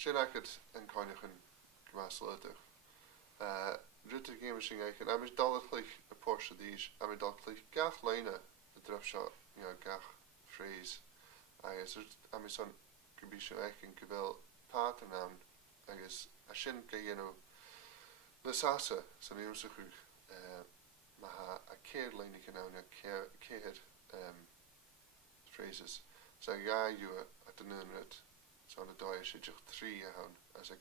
sin agad an cáinechan gmasláideach. Ruta game sin aichen, am is dal chlich a Porsche these, am dal chlich gach leine the drop shot, gach phrase. Am is on could be sin aichen gewel pattern an, I guess a sin na sasa san iwsachug ma ha a keir leine can a keir phrases. So you at the nunret, so on a doy she just 3 as a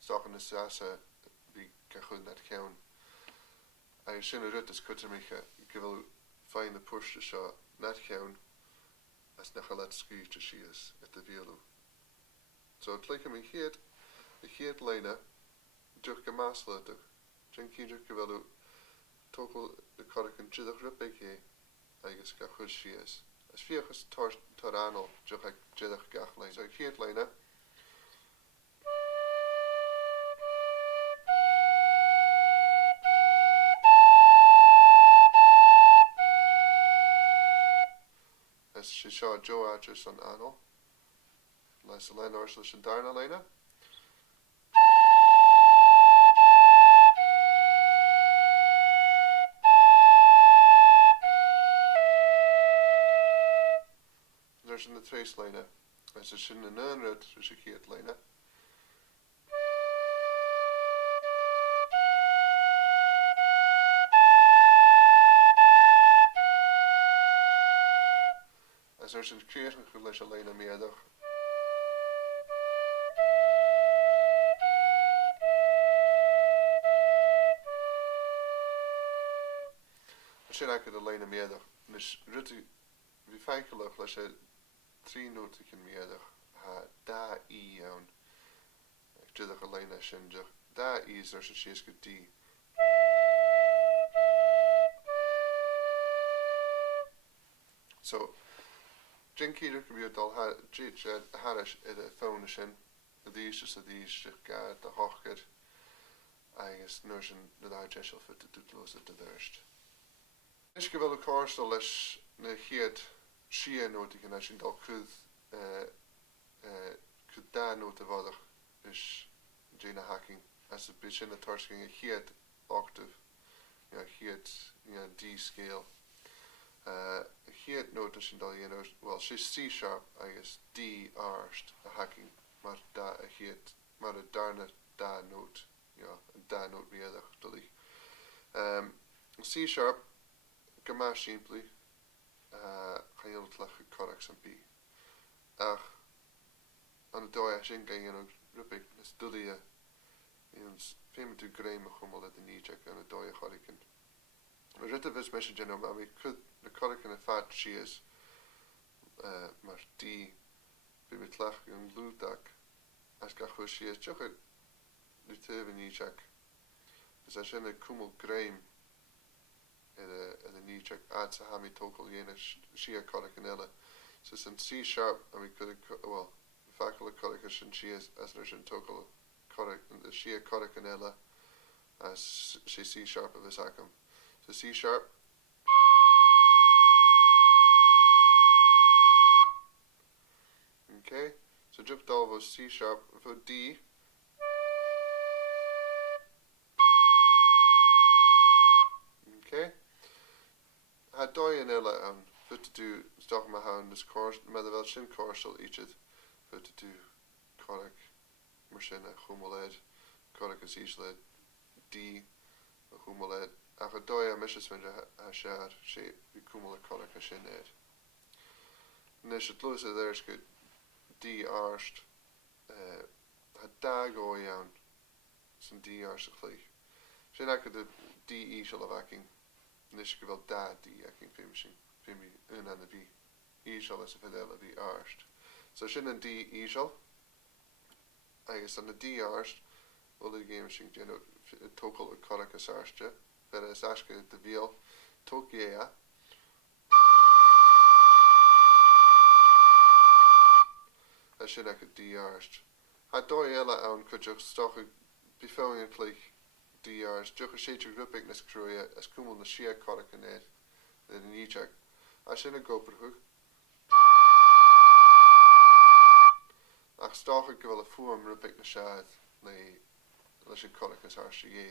stock in the sasa be cachun that count. I sin a rut as kutermicha give find the push to shot net count as nachalet squeeze to she is at the violu. So click me here the heat liner juk a masla to jinky juk givelu total the correct and chidach rupeke I guess cachus she is. As fiachus torano juk a chidach gach line. So heat liner. As she saw Joe Archer's on Anno. Nice line or solution Darna liner. There's in the trace liner. As a shin and unred, there's a key liner. As there's in creating a relation liner meadow. Shin I could a liner meadow. Nish ruti vifaikuloch like a 3 note can meadow. Ha da e on. Jidach a liner shinjach. Da e is there's a she's good D. So Jinky could be a dull harish at a phone shin. These just the guard, the hocket. I guess notion that I just shall fit to close it to thirst. This give a course or less the heat she note can actually dal could da note of other is Gina hacking as a bitch in the touching a heat octave, heat, D scale. Heat notice in well, she's C sharp, I guess, D arst, a hacking, mat da a heat, mat a darna da note, da note be other, C sharp, gamash simply, Kayel tlach corrects and B. Ach, on the doy, I think ripping, study, payment to Graham Hummel at the knee check on a doy hurricane. A writ of his message in I could the correct and fat she is, mar D, be with lach and ludak, as gachus she is, chuck it, the turn knee check. As I said, a kummel Graham. At the knee check adds a hammy tokel yena she a correct and ella. So since C sharp and we could well faculty correct and she is as there's in tokel correct and the she a correct and ella as she C sharp of his acum. So C sharp. Okay, so jump down C sharp for D. Okay. Had doy and ella and fit to do stock my hand this course, Madavel shin corsal each it fit to do correct Mershina Humeled, correct as each led D Humeled. After doy a missus when a shad she be kumula correct a shin ed. Nish at Lucy there's good D arst had dag oyan some D arst a cleek. Shin I could D E shall have acting. Nish give da D acting finishing. Fimi un and the V. E shall as a fidel be arst. So shin and D E shall. I guess on the D arst, well the game shing geno tokel correct as arstja. But as Ashka the veal Tokia. As shin I could D arst. Had doyella on could just stock be filling a click. DR's Joker Shade Ruppigness Cruya as Kumal the Shia Kodak and Ed, then in Echak. I send a go per hook. Ach stocha go bhfuil a fuam rupig na sead leis an colachas airse é.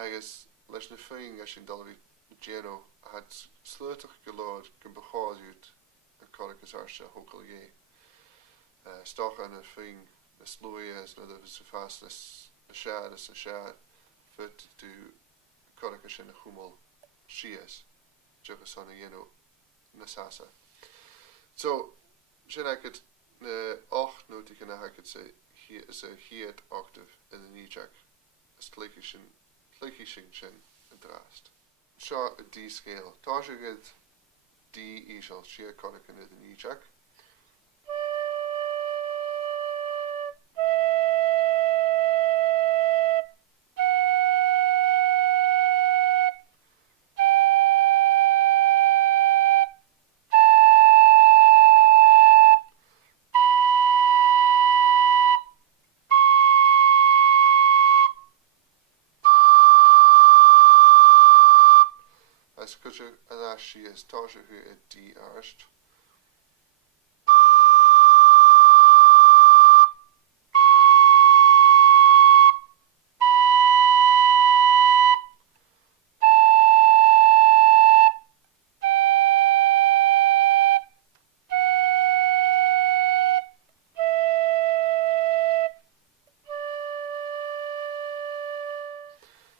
Agus leis na féin a sin dalí Geno had sleutig gelood kan behouden een collecus arsje hokel je. Stoch aan een ving, de sloeien is dat is vast is een shad, fit to collecus in de hummel, shias, jukas on a nasasa. So, zijn ik het 8 noten kan ik het zeggen hier is een hier octave in de nijak, is tlikishin shin en draast. Seo a D scale. Tá sé gad D ísal siar codach in the níteach. As could you as she is taught who a D arst.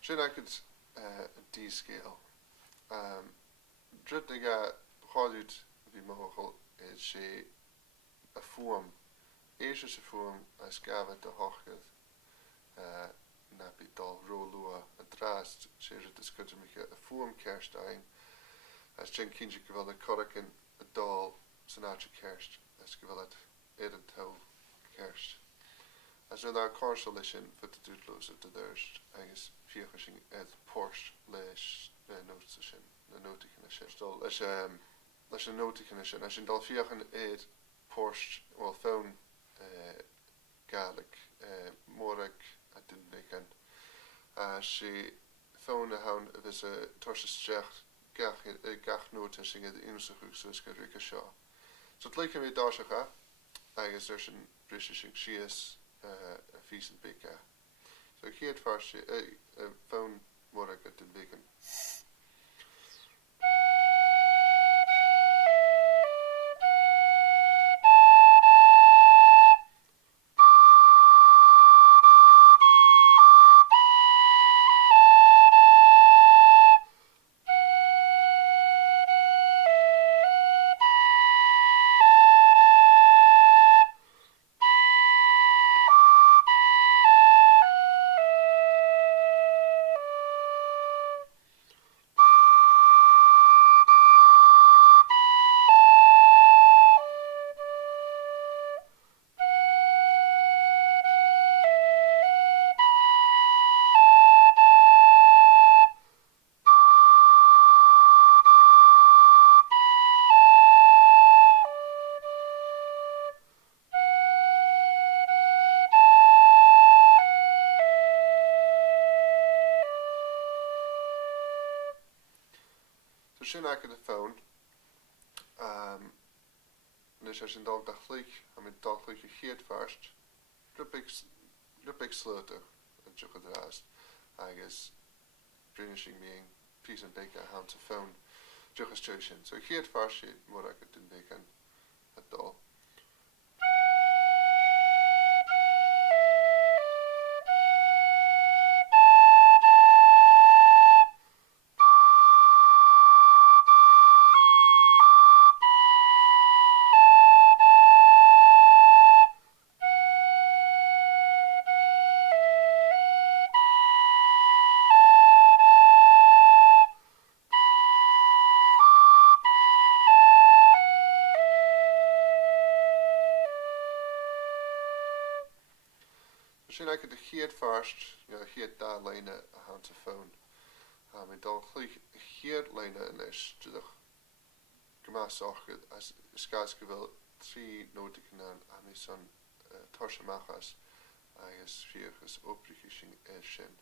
Should I could a D scale. Druttiga hádút vi mohol is sé a form. Éis is a form as gafad de hochgad napi dal rolua a drast sé het is kutumike a form kerstein as jen kinje gewel a korakin a dal sanatra kerst as gewel het eden tau kerst. As er daar korsalishin fit de dutloos of de durst agus fiaching et Porsche leis notishin. De notigen is stel as een notigen is as een dalfiachen eet Porsche wel phone gaelic morig at den weekend she phone hound is a torses gach notising de insuch so skedrika shaw so het leek me dashaga agus there's een British she is a feast big so ik het first phone morig at den weekend. Sin I could have found nes as een dag dagelijk aan mijn dagelijke geert vast big sleuter en je gedraast agus bringing me piece and bake hand to phone station so geert vast what I could do bacon at all. Sin I could hear first, hear that line a hand to phone. I don't think hear line in this to the Gamas as Skaskeville 3 notiken aan my son Torshamachas, I guess, Fiachas Oprikishing Shin.